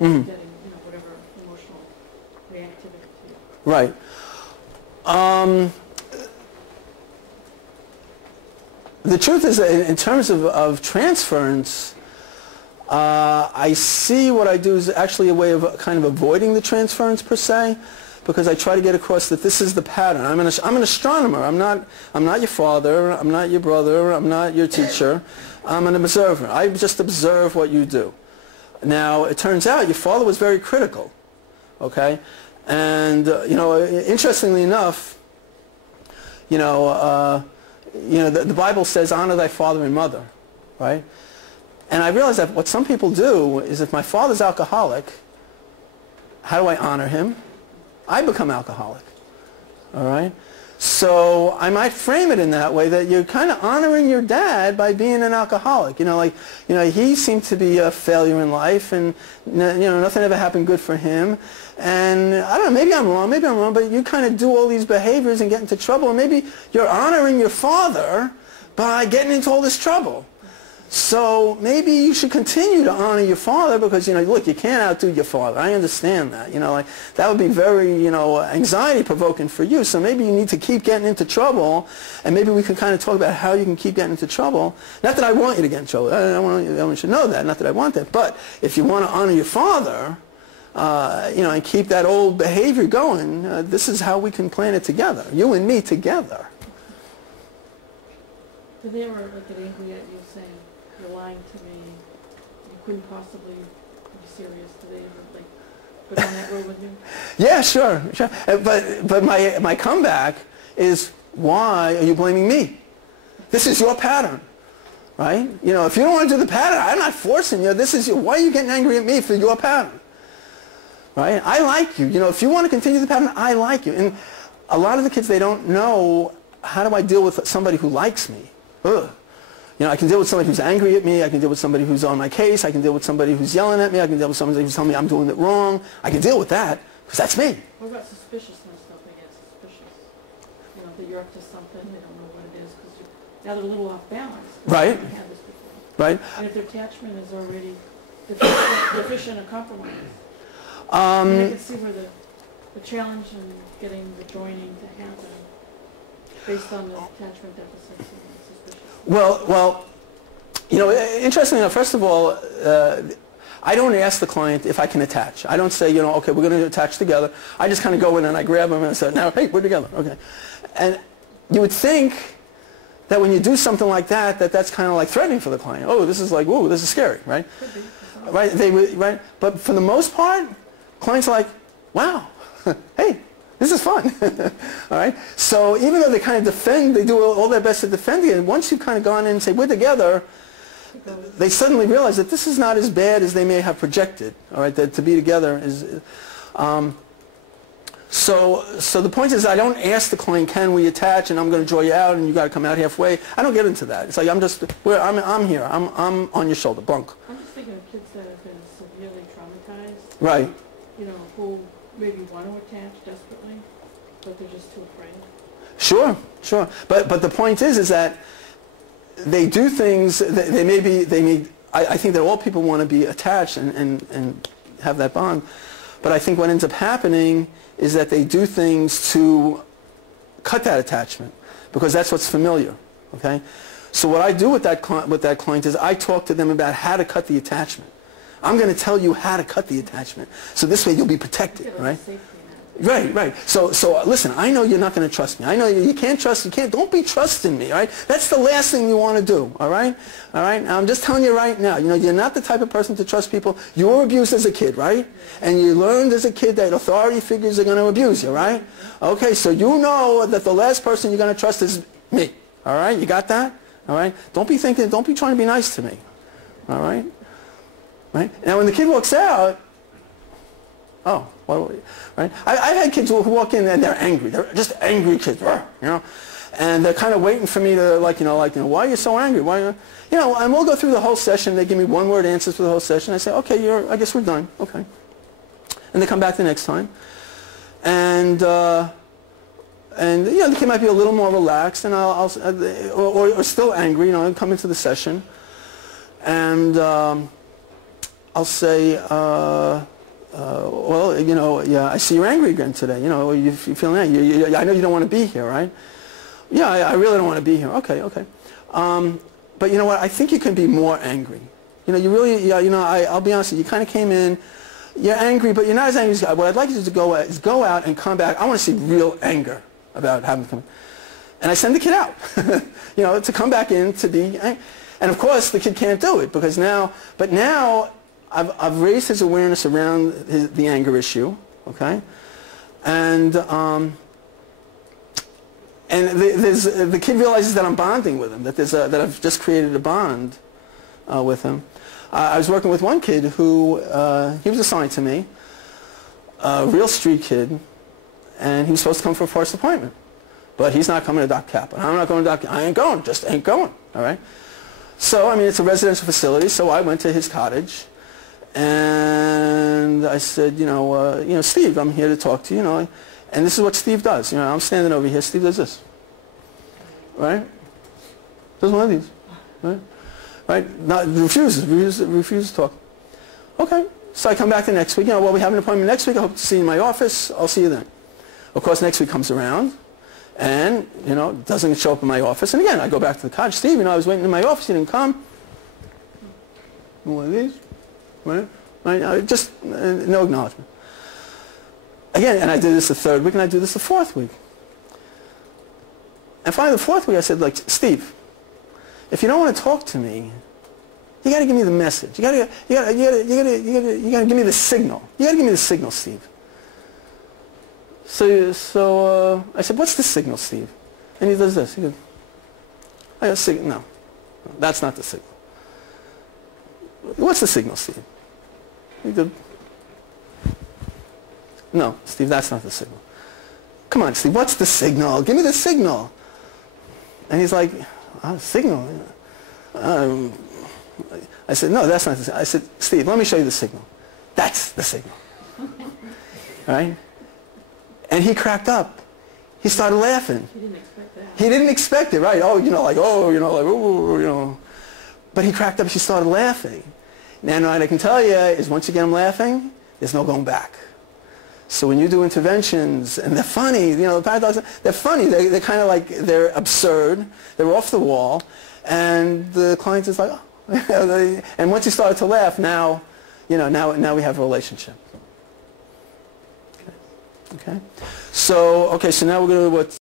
and getting, whatever emotional reactivity to you. Right. The truth is that in terms of transference, I see what I do is actually a way of kind of avoiding the transference per se, because I try to get across that this is the pattern. I'm an astronomer. I'm not your father. I'm not your brother. I'm not your teacher. I'm an observer. I just observe what you do. Now, it turns out your father was very critical, okay? And, interestingly enough, the Bible says, honor thy father and mother, right? And I realize that what some people do is if my father's alcoholic, how do I honor him? I become alcoholic, all right? So I might frame it in that way, that you're kind of honoring your dad by being an alcoholic. He seemed to be a failure in life, and nothing ever happened good for him. And I don't know, maybe I'm wrong, but you kind of do all these behaviors and get into trouble, and maybe you're honoring your father by getting into all this trouble. So maybe you should continue to honor your father because, look, you can't outdo your father. I understand that. That would be very, anxiety-provoking for you. So maybe you need to keep getting into trouble, and maybe we can kind of talk about how you can keep getting into trouble. Not that I want you to get in trouble. I want you to know that. Not that I want that. But if you want to honor your father, and keep that old behavior going, this is how we can plan it together. You and me together. Did they ever get angry at you saying, you're lying to me, you couldn't possibly be serious? Did they ever go down that road with you? Yeah, sure. But my comeback is, why are you blaming me? This is your pattern, right? If you don't want to do the pattern, I'm not forcing you. Why are you getting angry at me for your pattern? Right? I like you. If you want to continue the pattern, I like you. And a lot of the kids, they don't know, how do I deal with somebody who likes me? Ugh. I can deal with somebody who's angry at me. I can deal with somebody who's on my case. I can deal with somebody who's yelling at me. I can deal with somebody who's telling me I'm doing it wrong. I can deal with that because that's me. What about suspiciousness, though? They get suspicious. That you're up to something. They don't know what it is because now they're a little off balance. Right. You had this before. Right. And if their attachment is already deficient or compromised, I can see where the challenge in getting the joining to happen based on the attachment deficits and suspicion. Well, interestingly enough, first of all, I don't ask the client if I can attach. I don't say, okay, we're going to attach together. I just kind of go in and I grab them and I say, now, hey, we're together. Okay. And you would think that when you do something like that, that's kind of like threatening for the client. Oh, this is like, whoa, this is scary, right? Could be. Right? Right? But for the most part, clients are like, wow, hey, this is fun. All right? So even though they kind of defend, they do all their best to defend it, and once you've kind of gone in and say, we're together, they suddenly realize that this is not as bad as they may have projected. All right? That to be together is... So the point is, I don't ask the client, can we attach, and I'm going to draw you out, and you got to come out halfway. I don't get into that. It's like, I'm here. I'm on your shoulder, bunk. I'm just thinking of kids that have been severely traumatized. Right. Who maybe want to attach desperately, but they're just too afraid. Sure. But the point is that they do things, I think that all people want to be attached and have that bond. But I think what ends up happening is that they do things to cut that attachment because that's what's familiar, okay? So what I do with that client is I talk to them about how to cut the attachment. I'm going to tell you how to cut the attachment. So this way you'll be protected, right? Right. So listen, I know you're not going to trust me. I know you can't trust, don't be trusting me, all right? That's the last thing you want to do, all right? All right? Now, I'm just telling you right now, you're not the type of person to trust people. You were abused as a kid, right? And you learned as a kid that authority figures are going to abuse you, right? Okay, so you know that the last person you're going to trust is me, all right? You got that? All right? Don't be trying to be nice to me, all right? Right? Now, when the kid walks out, oh, right? I've had kids who walk in and they're angry. They're just angry kids, and they're kind of waiting for me to, why are you so angry? And we'll go through the whole session. They give me one-word answers for the whole session. I say, okay, I guess we're done. Okay. And they come back the next time. And the kid might be a little more relaxed, and or still angry, and come into the session. And I'll say, well, you know, yeah, I see you're angry again today. You know, you feeling angry. I know you don't want to be here, right? Yeah, I really don't want to be here. Okay, okay. But you know what? I think you can be more angry. You know, you really, yeah, you know, I'll be honest with you. You kind of came in, you're angry, but you're not as angry as God. What I'd like you to go is go out and come back. I want to see real anger about having to come in. And I send the kid out, you know, to come back in to be angry. And of course, the kid can't do it because now, but now I've raised his awareness around the anger issue, okay? And the kid realizes that I'm bonding with him, that that I've just created a bond with him. I was working with one kid who, he was assigned to me, a real street kid, and he was supposed to come for a first appointment. But he's not coming to Dr. Kaplan. I'm not going to Dr. I ain't going, just ain't going, all right? So, I mean, it's a residential facility, so I went to his cottage, and I said, you know, Steve, I'm here to talk to you, you know, and this is what Steve does. You know, I'm standing over here, Steve does this, right? Does one of these, right? Right? Not, refuses to talk. Okay, so I come back the next week, you know, well, we have an appointment next week, I hope to see you in my office, I'll see you then. Of course, next week comes around, and, you know, doesn't show up in my office. And again, I go back to the cottage. Steve, you know, I was waiting in my office. You didn't come. One of these. Right? Just no acknowledgement. Again, and I did this the third week, and I do this the fourth week. And finally, the fourth week, I said, like, Steve, if you don't want to talk to me, you got to give me the message. You got to give me the signal. You got to give me the signal, Steve. So I said, what's the signal, Steve? And he does this. He goes, I go, signal. No, that's not the signal. What's the signal, Steve? He goes, no, Steve, that's not the signal. Come on, Steve, what's the signal? Give me the signal. And he's like, signal? I said, no, that's not the signal. I said, Steve, let me show you the signal. That's the signal. Right? And he cracked up. He started laughing. He didn't expect that. He didn't expect it, right? Oh, you know, like, oh, you know, like, oh, you know. But he cracked up. He started laughing. Now, what I can tell you is once you get him laughing, there's no going back. So when you do interventions, and they're funny, you know, the paradox, they're funny. They're kind of like, they're absurd. They're off the wall. And the client is like, oh. And once he started to laugh, now, you know, now we have a relationship. Okay. So now we're going to what